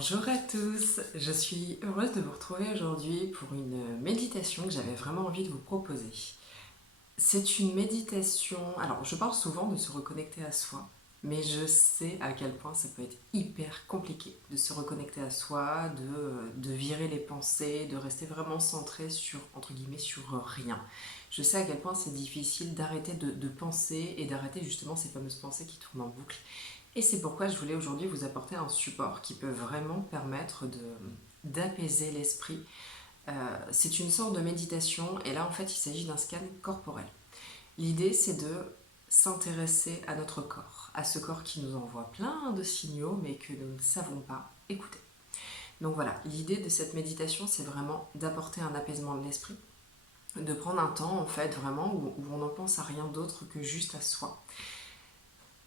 Bonjour à tous, je suis heureuse de vous retrouver aujourd'hui pour une méditation que j'avais vraiment envie de vous proposer. C'est une méditation, alors je parle souvent de se reconnecter à soi, mais je sais à quel point ça peut être hyper compliqué de se reconnecter à soi, de virer les pensées, de rester vraiment centré sur, entre guillemets, sur rien. Je sais à quel point c'est difficile d'arrêter de penser et d'arrêter justement ces fameuses pensées qui tournent en boucle. Et c'est pourquoi je voulais aujourd'hui vous apporter un support qui peut vraiment permettre d'apaiser l'esprit. C'est une sorte de méditation et là en fait il s'agit d'un scan corporel. L'idée c'est de s'intéresser à notre corps, à ce corps qui nous envoie plein de signaux mais que nous ne savons pas écouter. Donc voilà, l'idée de cette méditation c'est vraiment d'apporter un apaisement de l'esprit, de prendre un temps en fait vraiment où on n'en pense à rien d'autre que juste à soi.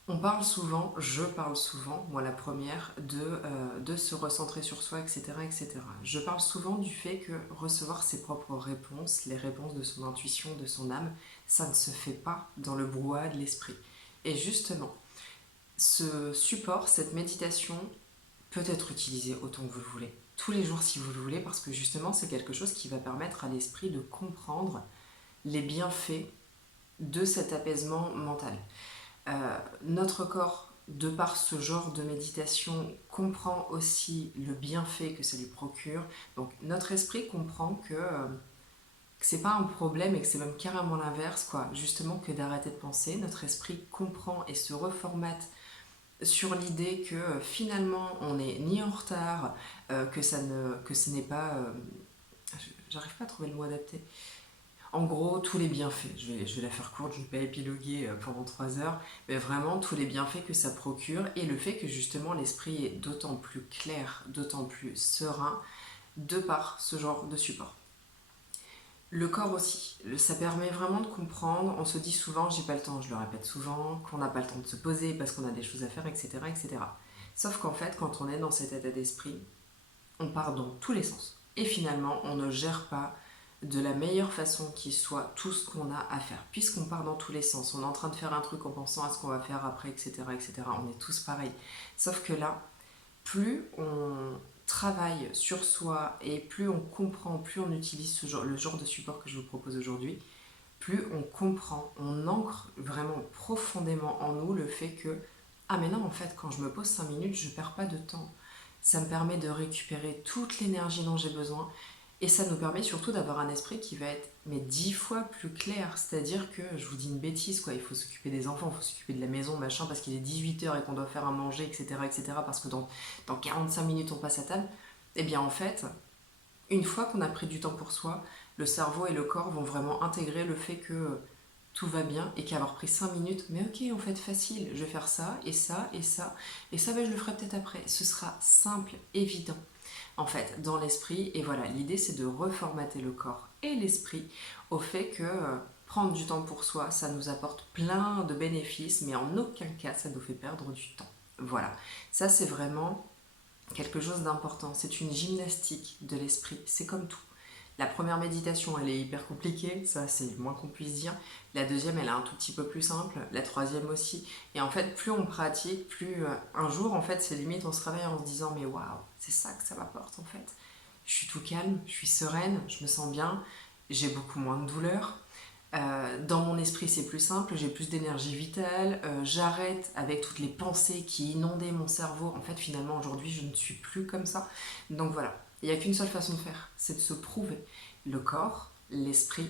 On parle souvent, je parle souvent, moi la première, de se recentrer sur soi, etc., etc. Je parle souvent du fait que recevoir ses propres réponses, les réponses de son intuition, de son âme, ça ne se fait pas dans le brouhaha de l'esprit. Et justement, ce support, cette méditation, peut être utilisé autant que vous le voulez, tous les jours si vous le voulez, parce que justement c'est quelque chose qui va permettre à l'esprit de comprendre les bienfaits de cet apaisement mental. Notre corps, de par ce genre de méditation, comprend aussi le bienfait que ça lui procure. Donc notre esprit comprend que c'est pas un problème et que c'est même carrément l'inverse, quoi. Justement que d'arrêter de penser, notre esprit comprend et se reformate sur l'idée que finalement on n'est ni en retard, que ce n'est pas... j'arrive pas à trouver le mot adapté. En gros, tous les bienfaits, je vais la faire courte, je ne vais pas épiloguer pendant 3 heures, mais vraiment tous les bienfaits que ça procure et le fait que justement l'esprit est d'autant plus clair, d'autant plus serein de par ce genre de support. Le corps aussi, ça permet vraiment de comprendre, on se dit souvent j'ai pas le temps, je le répète souvent, qu'on n'a pas le temps de se poser parce qu'on a des choses à faire, etc. etc. Sauf qu'en fait, quand on est dans cet état d'esprit, on part dans tous les sens. Et finalement, on ne gère pas de la meilleure façon qui soit tout ce qu'on a à faire. Puisqu'on part dans tous les sens, on est en train de faire un truc en pensant à ce qu'on va faire après, etc., etc. On est tous pareils. Sauf que là, plus on travaille sur soi et plus on comprend, plus on utilise le genre de support que je vous propose aujourd'hui, plus on comprend, on ancre vraiment profondément en nous le fait que ah mais non en fait quand je me pose 5 minutes je perds pas de temps. Ça me permet de récupérer toute l'énergie dont j'ai besoin et ça nous permet surtout d'avoir un esprit qui va être mais 10 fois plus clair. C'est-à-dire que, je vous dis une bêtise, quoi, il faut s'occuper des enfants, il faut s'occuper de la maison, machin, parce qu'il est 18 h et qu'on doit faire à manger, etc., etc., parce que dans 45 minutes on passe à table. Eh bien en fait, une fois qu'on a pris du temps pour soi, le cerveau et le corps vont vraiment intégrer le fait que tout va bien et qu'avoir pris 5 minutes, mais ok, en fait, facile, je vais faire ça, et ça, et ça, et ça, ben, je le ferai peut-être après. Ce sera simple, évident, en fait, dans l'esprit. Et voilà, l'idée, c'est de reformater le corps et l'esprit au fait que prendre du temps pour soi, ça nous apporte plein de bénéfices, mais en aucun cas, ça nous fait perdre du temps. Voilà, ça, c'est vraiment quelque chose d'important. C'est une gymnastique de l'esprit, c'est comme tout. La première méditation, elle est hyper compliquée, ça c'est le moins qu'on puisse dire. La deuxième, elle est un tout petit peu plus simple. La troisième aussi. Et en fait, plus on pratique, plus un jour, en fait, c'est limite, on se réveille en se disant mais waouh, c'est ça que ça m'apporte en fait. Je suis tout calme, je suis sereine, je me sens bien, j'ai beaucoup moins de douleur. Dans mon esprit, c'est plus simple, j'ai plus d'énergie vitale, j'arrête avec toutes les pensées qui inondaient mon cerveau. En fait, finalement, aujourd'hui, je ne suis plus comme ça. Donc voilà, il n'y a qu'une seule façon de faire, c'est de se prouver. Le corps, l'esprit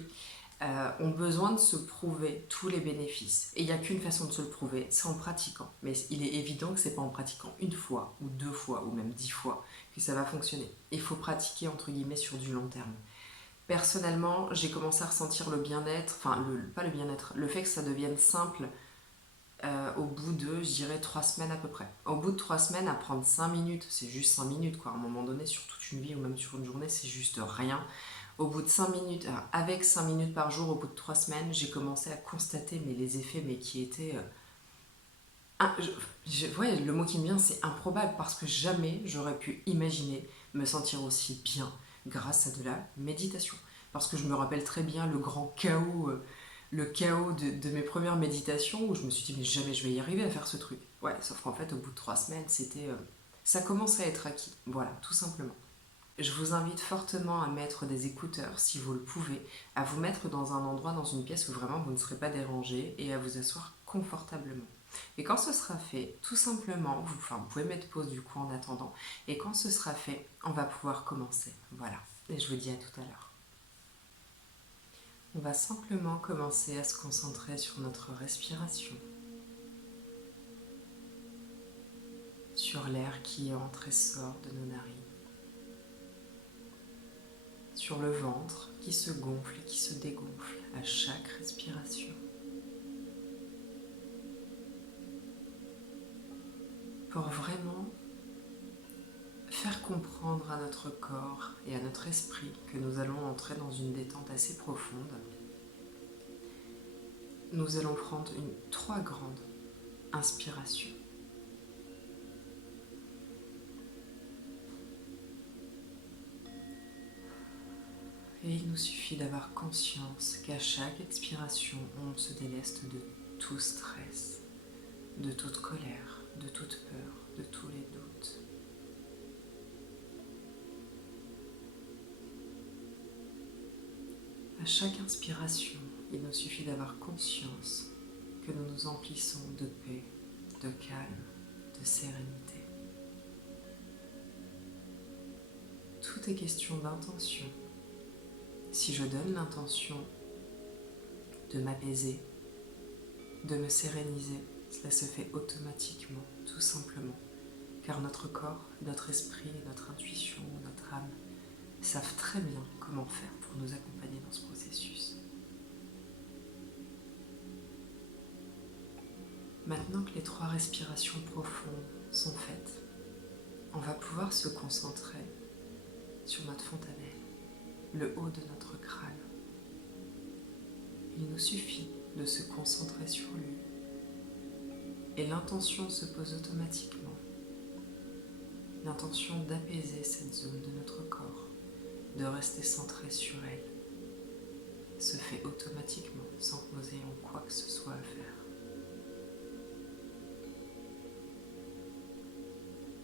ont besoin de se prouver tous les bénéfices. Et il n'y a qu'une façon de se le prouver, c'est en pratiquant. Mais il est évident que c'est pas en pratiquant une fois, ou 2 fois, ou même 10 fois que ça va fonctionner. Il faut pratiquer, entre guillemets, sur du long terme. Personnellement, j'ai commencé à ressentir le bien-être, enfin, pas le bien-être, le fait que ça devienne simple au bout de, je dirais, 3 semaines à peu près. Au bout de 3 semaines, à prendre 5 minutes, c'est juste 5 minutes, quoi. À un moment donné, sur toute une vie ou même sur une journée, c'est juste rien. Au bout de 5 minutes, avec 5 minutes par jour, au bout de 3 semaines, j'ai commencé à constater mais les effets mais qui étaient... ouais, le mot qui me vient, c'est improbable parce que jamais j'aurais pu imaginer me sentir aussi bien grâce à de la méditation. Parce que je me rappelle très bien le grand chaos, le chaos de mes premières méditations où je me suis dit mais jamais je vais y arriver à faire ce truc. Ouais, sauf qu'en fait au bout de 3 semaines c'était ça commence à être acquis. Voilà, tout simplement. Je vous invite fortement à mettre des écouteurs, si vous le pouvez, à vous mettre dans un endroit, dans une pièce où vraiment vous ne serez pas dérangé et à vous asseoir confortablement. Et quand ce sera fait, tout simplement, vous pouvez mettre pause du coup en attendant, et quand ce sera fait, on va pouvoir commencer. Voilà, et je vous dis à tout à l'heure. On va simplement commencer à se concentrer sur notre respiration, sur l'air qui entre et sort de nos narines, sur le ventre qui se gonfle et qui se dégonfle à chaque respiration. Pour vraiment faire comprendre à notre corps et à notre esprit que nous allons entrer dans une détente assez profonde, nous allons prendre 3 grandes inspirations. Et il nous suffit d'avoir conscience qu'à chaque expiration, on se déleste de tout stress, de toute colère, de toute peur, de tous les doutes. À chaque inspiration, il nous suffit d'avoir conscience que nous nous emplissons de paix, de calme, de sérénité. Tout est question d'intention. Si je donne l'intention de m'apaiser, de me séréniser, cela se fait automatiquement, tout simplement, car notre corps, notre esprit, notre intuition, notre âme savent très bien comment faire pour nous accompagner dans ce processus. Maintenant que les 3 respirations profondes sont faites, on va pouvoir se concentrer sur notre fontanelle, le haut de notre crâne. Il nous suffit de se concentrer sur lui et l'intention se pose automatiquement. L'intention d'apaiser cette zone de notre corps, de rester centré sur elle, se fait automatiquement sans que nous ayons quoi que ce soit à faire.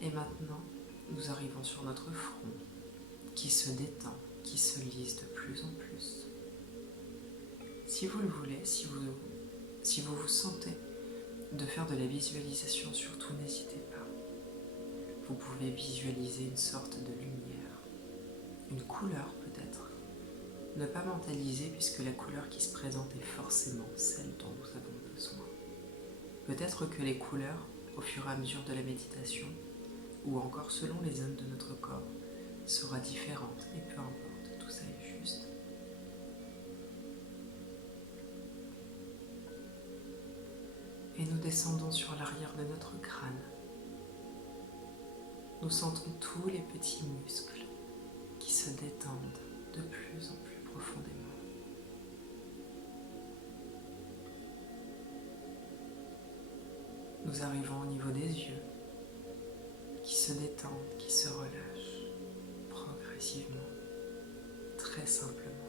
Et maintenant, nous arrivons sur notre front qui se détend, qui se lisse de plus en plus. Si vous le voulez, si vous vous sentez de faire de la visualisation, surtout n'hésitez pas. Vous pouvez visualiser une sorte de lumière, une couleur peut-être. Ne pas mentaliser puisque la couleur qui se présente est forcément celle dont nous avons besoin. Peut-être que les couleurs, au fur et à mesure de la méditation, ou encore selon les zones de notre corps, sera différente et peu importe, tout ça est juste. Et nous descendons sur l'arrière de notre crâne. Nous sentons tous les petits muscles qui se détendent de plus en plus profondément. Nous arrivons au niveau des yeux qui se détendent, qui se relâchent progressivement, très simplement.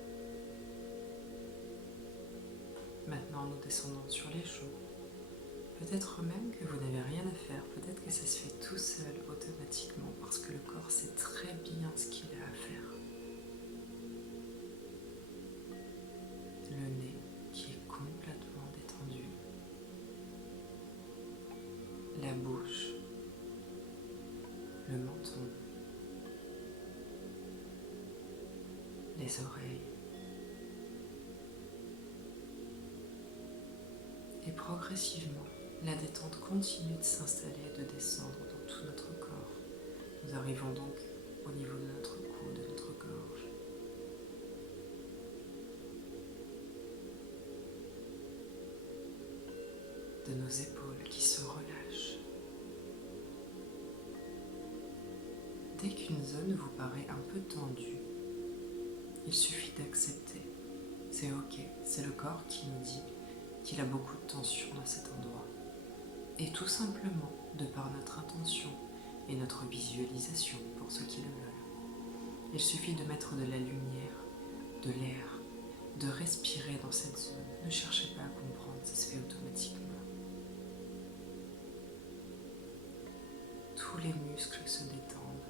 Maintenant, nous descendons sur les joues. Peut-être même que vous n'avez rien à faire, peut-être que ça se fait tout seul, automatiquement, parce que le corps sait très bien ce qu'il a à faire. Le nez qui est complètement détendu. La bouche, le menton, les oreilles. Et progressivement, la détente continue de s'installer et de descendre dans tout notre corps. Nous arrivons donc au niveau de notre cou, de notre gorge. De nos épaules qui se relâchent. Dès qu'une zone vous paraît un peu tendue, il suffit d'accepter. C'est ok, c'est le corps qui nous dit qu'il a beaucoup de tension à cet endroit. Et tout simplement, de par notre intention et notre visualisation pour ceux qui le veulent, il suffit de mettre de la lumière, de l'air, de respirer dans cette zone. Ne cherchez pas à comprendre, ça se fait automatiquement. Tous les muscles se détendent.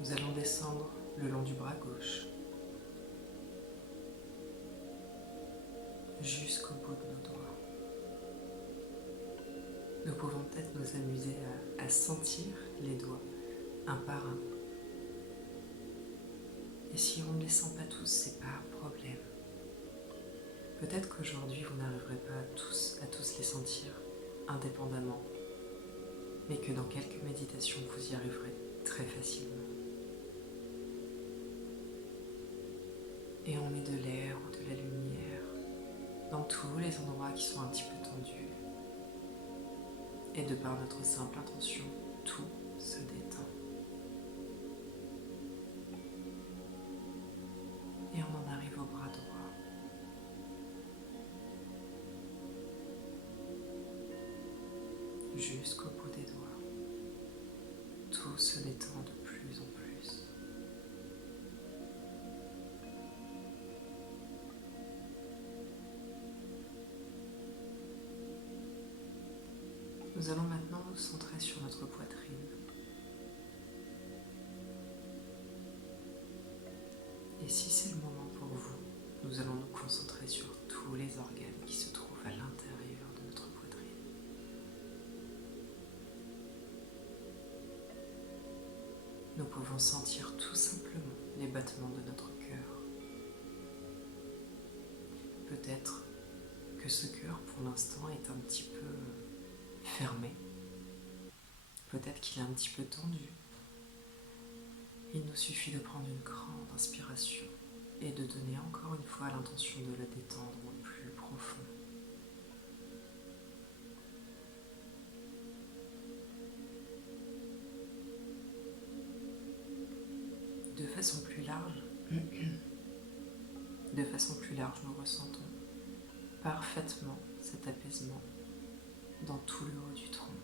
Nous allons descendre le long du bras gauche jusqu'au bout de nos doigts. Nous pouvons peut-être nous amuser à sentir les doigts un par un. Et si on ne les sent pas tous, c'est pas un problème. Peut-être qu'aujourd'hui vous n'arriverez pas à tous les sentir indépendamment, mais que dans quelques méditations vous y arriverez très facilement. Et on met de l'air ou de la lumière dans tous les endroits qui sont un petit peu tendus. Et de par notre simple intention, tout se détend. Et on en arrive au bras droit. Jusqu'au bout des doigts. Tout se détend de plus en plus. Nous allons maintenant nous centrer sur notre poitrine. Et si c'est le moment pour vous, nous allons nous concentrer sur tous les organes qui se trouvent à l'intérieur de notre poitrine. Nous pouvons sentir tout simplement les battements de notre cœur. Peut-être que ce cœur, pour l'instant, est un petit peu fermé. Peut-être qu'il est un petit peu tendu. Il nous suffit de prendre une grande inspiration et de donner encore une fois l'intention de le détendre au plus profond. De façon plus large, nous ressentons parfaitement cet apaisement dans tout le haut du tronc,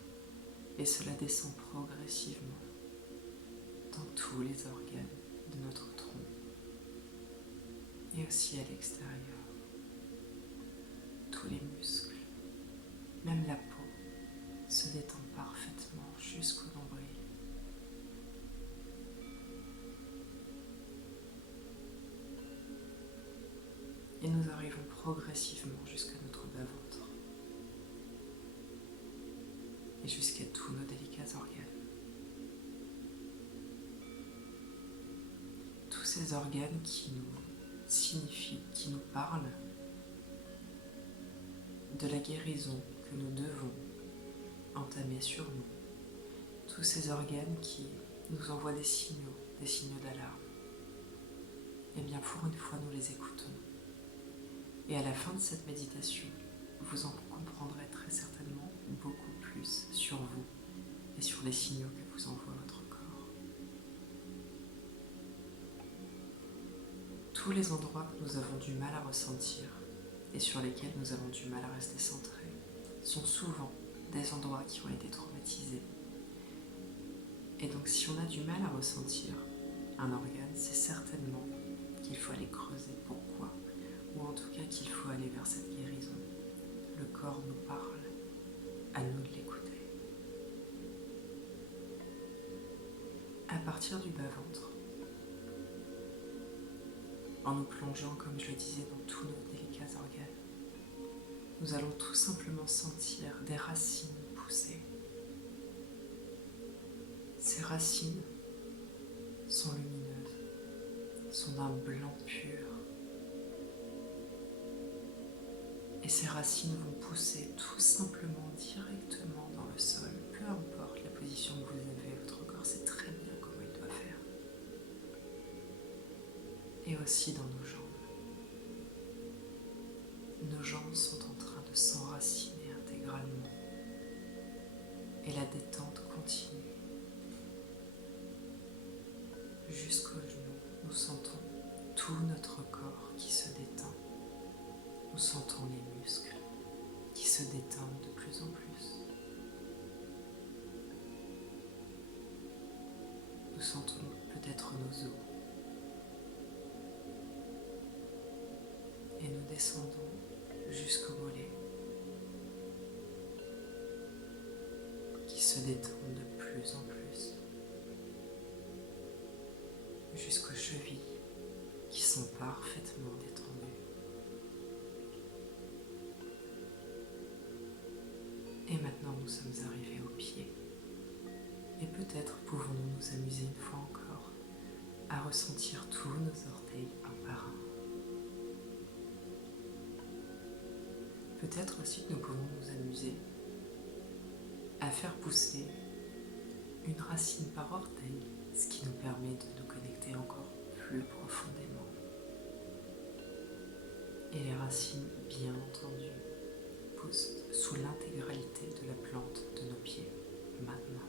et cela descend progressivement dans tous les organes de notre tronc et aussi à l'extérieur. Tous les muscles, même la peau, se détend parfaitement jusqu'au nombril. Et nous arrivons progressivement jusqu'à notre bas-ventre et jusqu'à tous nos délicats organes. Tous ces organes qui nous signifient, qui nous parlent de la guérison que nous devons entamer sur nous. Tous ces organes qui nous envoient des signaux d'alarme. Eh bien, pour une fois, nous les écoutons. Et à la fin de cette méditation, vous en comprendrez très certainement beaucoup plus sur vous et sur les signaux que vous envoie votre corps. Tous les endroits que nous avons du mal à ressentir et sur lesquels nous avons du mal à rester centrés sont souvent des endroits qui ont été traumatisés. Et donc si on a du mal à ressentir un organe, c'est certainement qu'il faut aller creuser pourquoi, ou en tout cas qu'il faut aller vers cette guérison. Le corps nous parle, à nous de l'écouter. À partir du bas-ventre, en nous plongeant, comme je le disais, dans tous nos délicats organes, nous allons tout simplement sentir des racines pousser. Ces racines sont lumineuses, sont d'un blanc pur. Et ces racines vont pousser tout simplement directement dans le sol, peu importe la position que vous avez, votre corps sait très bien comment il doit faire. Et aussi dans nos jambes. Nos jambes sont en train de s'enraciner intégralement et la détente continue. Jusqu'aux genoux, nous sentons tout notre corps qui se détend. Nous sentons les muscles qui se détendent de plus en plus. Nous sentons peut-être nos os. Et nous descendons jusqu'au mollet. se détendent de plus en plus, jusqu'aux chevilles qui sont parfaitement détendues. Et maintenant nous sommes arrivés aux pieds. Et peut-être pouvons-nous nous amuser une fois encore à ressentir tous nos orteils un par un. Peut-être aussi que nous pouvons nous amuser à faire pousser une racine par orteil, ce qui nous permet de nous connecter encore plus profondément. Et les racines, bien entendu, poussent sous l'intégralité de la plante de nos pieds, maintenant.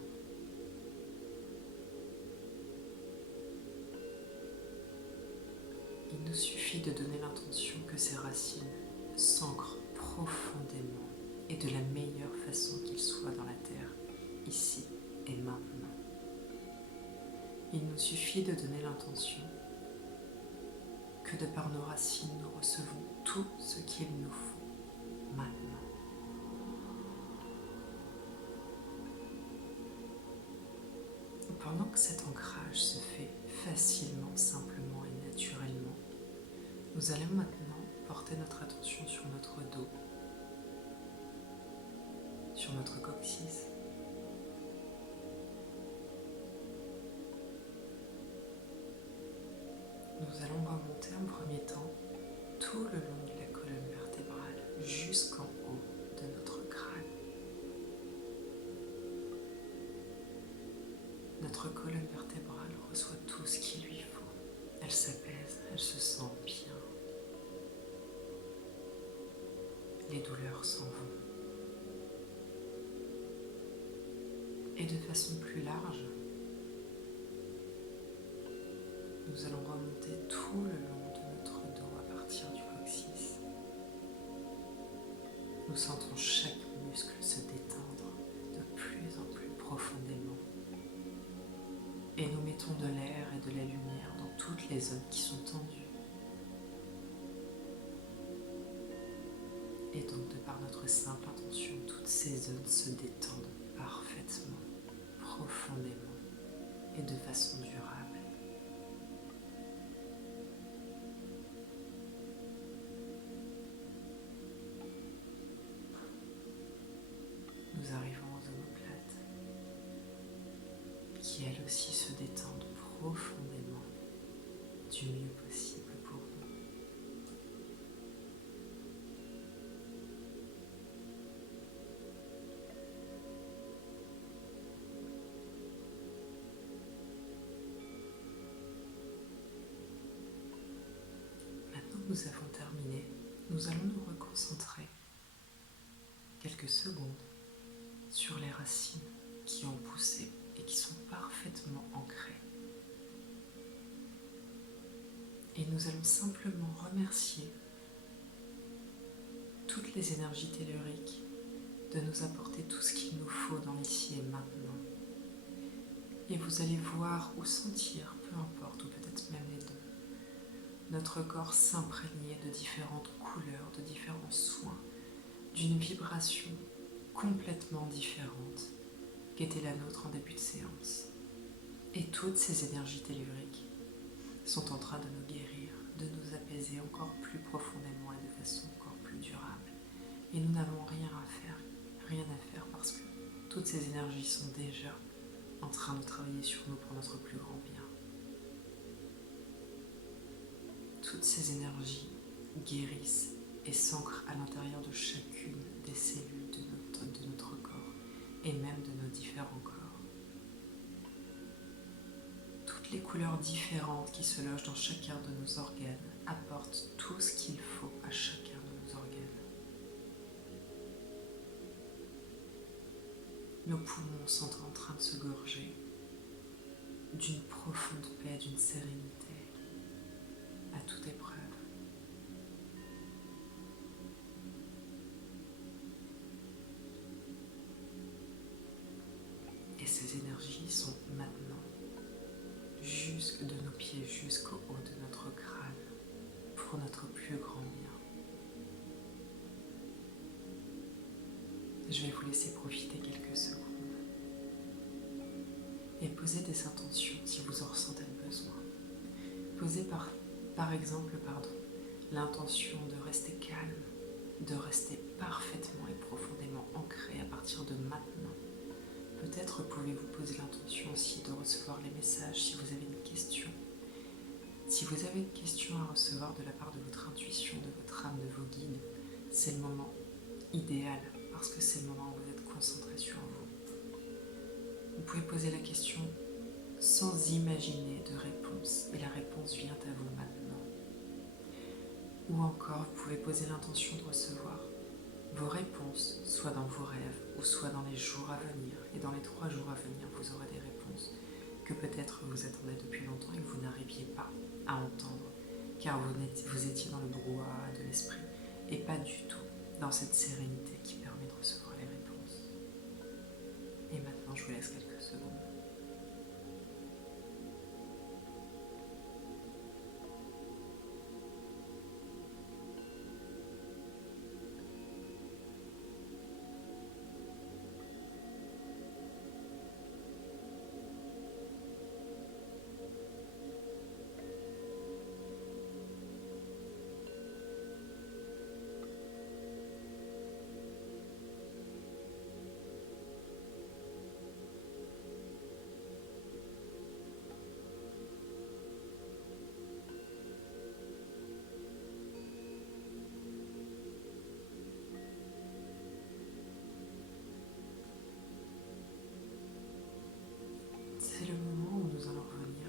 Il nous suffit de donner l'intention que ces racines s'ancrent profondément et de la meilleure façon qu'il soit dans la terre, ici et maintenant. Il nous suffit de donner l'intention que de par nos racines, nous recevons tout ce qu'il nous faut maintenant. Pendant que cet ancrage se fait facilement, simplement et naturellement, nous allons maintenant porter notre attention sur notre dos, sur notre coccyx. Nous allons remonter en premier temps tout le long de la colonne vertébrale jusqu'en haut de notre crâne. Notre colonne vertébrale reçoit tout ce qu'il lui faut. Elle s'apaise, elle se sent bien. Les douleurs s'en vont. Et de façon plus large, nous allons remonter tout le long de notre dos à partir du coccyx. Nous sentons chaque muscle se détendre de plus en plus profondément. Et nous mettons de l'air et de la lumière dans toutes les zones qui sont tendues. Et donc, de par notre simple intention, toutes ces zones se détendent parfaitement, profondément et de façon durable. Nous arrivons aux omoplates, qui elles aussi se détendent profondément du mieux possible pour nous. Maintenant que nous avons terminé, nous allons nous reconcentrer quelques secondes sur les racines qui ont poussé et qui sont parfaitement ancrées. Et nous allons simplement remercier toutes les énergies telluriques de nous apporter tout ce qu'il nous faut dans l'ici et maintenant. Et vous allez voir ou sentir, peu importe, ou peut-être même les deux, notre corps s'imprégner de différentes couleurs, de différents soins, d'une vibration complètement différente qu'était la nôtre en début de séance. Et toutes ces énergies telluriques sont en train de nous guérir, de nous apaiser encore plus profondément et de façon encore plus durable. Et nous n'avons rien à faire parce que toutes ces énergies sont déjà en train de travailler sur nous pour notre plus grand bien. Toutes ces énergies guérissent et s'ancrent à l'intérieur de chacune des cellules de notre corps et même de nos différents corps. Toutes les couleurs différentes qui se logent dans chacun de nos organes apportent tout ce qu'il faut à chacun de nos organes. Nos poumons sont en train de se gorger d'une profonde paix, d'une sérénité à toute épreuve. Et ces énergies sont maintenant jusque de nos pieds jusqu'au haut de notre crâne pour notre plus grand bien. Je vais vous laisser profiter quelques secondes et posez des intentions si vous en ressentez le besoin. Posez par exemple l'intention de rester calme, de rester parfaitement et profondément ancré à partir de maintenant. Peut-être pouvez-vous poser l'intention aussi de recevoir les messages si vous avez une question. Si vous avez une question à recevoir de la part de votre intuition, de votre âme, de vos guides, c'est le moment idéal parce que c'est le moment où vous êtes concentré sur vous. Vous pouvez poser la question sans imaginer de réponse et la réponse vient à vous maintenant. Ou encore, vous pouvez poser l'intention de recevoir vos réponses, soit dans vos rêves ou soit dans les jours à venir. Et dans les 3 jours à venir, vous aurez des réponses que peut-être vous attendez depuis longtemps et que vous n'arriviez pas à entendre, car vous étiez dans le brouhaha de l'esprit et pas du tout dans cette sérénité qui permet de recevoir les réponses. Et maintenant, je vous laisse quelques secondes. C'est le moment où nous allons revenir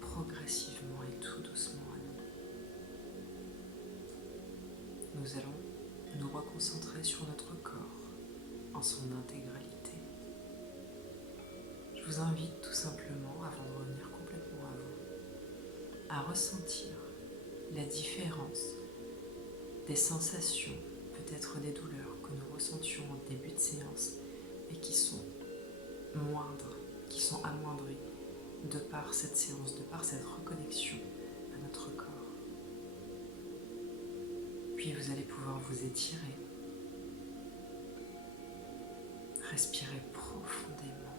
progressivement et tout doucement à nous. Nous allons nous reconcentrer sur notre corps en son intégralité. Je vous invite tout simplement, avant de revenir complètement à vous, à ressentir la différence des sensations, peut-être des douleurs que nous ressentions au début de séance et qui sont moindres, qui sont amoindries de par cette séance, de par cette reconnexion à notre corps. Puis vous allez pouvoir vous étirer, respirer profondément.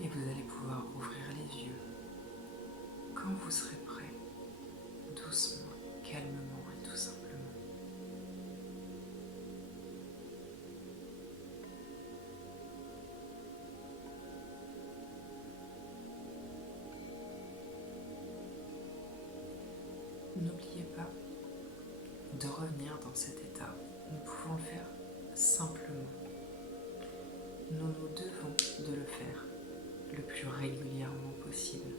Et vous allez pouvoir ouvrir les yeux quand vous serez prêt, doucement, calmement et tout simplement. N'oubliez pas de revenir dans cet état. Nous pouvons le faire simplement. Nous nous devons de le faire le plus régulièrement possible,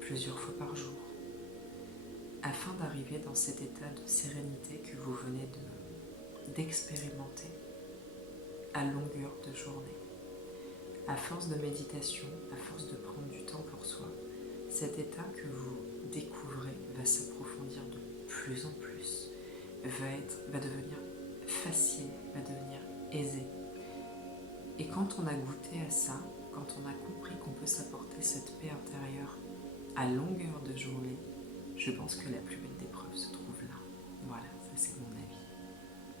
plusieurs fois par jour, afin d'arriver dans cet état de sérénité que vous venez d'expérimenter à longueur de journée. À force de méditation, à force de prendre du temps pour soi, cet état que vous découvrez va s'approfondir de plus en plus, va devenir facile, va devenir aisé. Et quand on a goûté à ça, quand on a compris qu'on peut s'apporter cette paix intérieure à longueur de journée, je pense que la plus belle des preuves se trouve là. Voilà, ça c'est mon avis.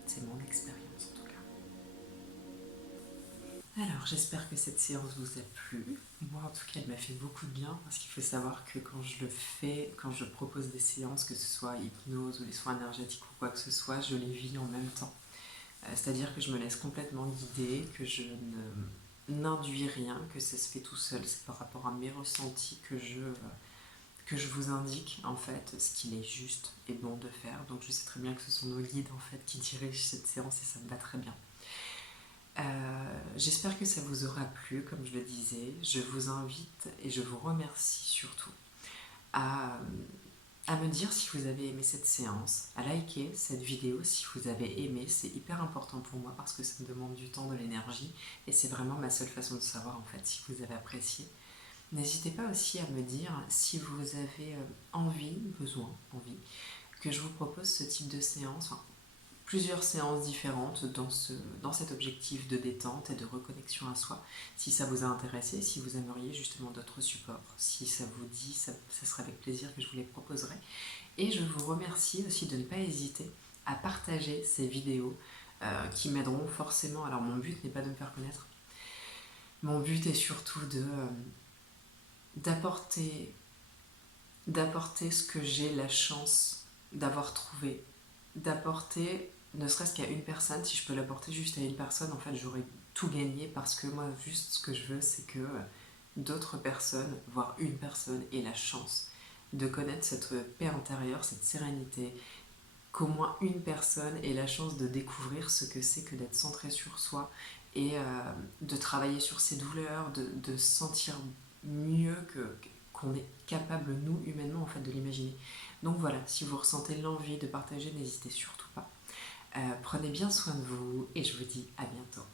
C'est mon expérience en tout cas. Alors j'espère que cette séance vous a plu. Moi en tout cas elle m'a fait beaucoup de bien parce qu'il faut savoir que quand je le fais, quand je propose des séances, que ce soit hypnose ou les soins énergétiques ou quoi que ce soit, je les vis en même temps. C'est-à-dire que je me laisse complètement guider, que je n'induis rien, que ça se fait tout seul. C'est par rapport à mes ressentis que je vous indique en fait ce qu'il est juste et bon de faire. Donc je sais très bien que ce sont nos guides en fait qui dirigent cette séance et ça me va très bien. J'espère que ça vous aura plu, comme je le disais. Je vous invite et je vous remercie surtout à me dire si vous avez aimé cette séance, à liker cette vidéo si vous avez aimé. C'est hyper important pour moi parce que ça me demande du temps, de l'énergie et c'est vraiment ma seule façon de savoir en fait si vous avez apprécié. N'hésitez pas aussi à me dire si vous avez envie que je vous propose ce type de séance, enfin, plusieurs séances différentes dans cet objectif de détente et de reconnexion à soi. Si ça vous a intéressé, si vous aimeriez justement d'autres supports, si ça vous dit, ça sera avec plaisir que je vous les proposerai. Et je vous remercie aussi de ne pas hésiter à partager ces vidéos qui m'aideront forcément. Alors mon but n'est pas de me faire connaître, mon but est surtout d'apporter d'apporter ce que j'ai la chance d'avoir trouvé, d'apporter ne serait-ce qu'à une personne. Si je peux l'apporter juste à une personne, en fait j'aurais tout gagné, parce que moi juste ce que je veux c'est que d'autres personnes, voire une personne, aient la chance de connaître cette paix intérieure, cette sérénité, qu'au moins une personne ait la chance de découvrir ce que c'est que d'être centré sur soi et de travailler sur ses douleurs, de se sentir mieux qu'on est capable, nous, humainement, en fait, de l'imaginer. Donc voilà, si vous ressentez l'envie de partager, n'hésitez surtout pas. Prenez bien soin de vous et je vous dis à bientôt.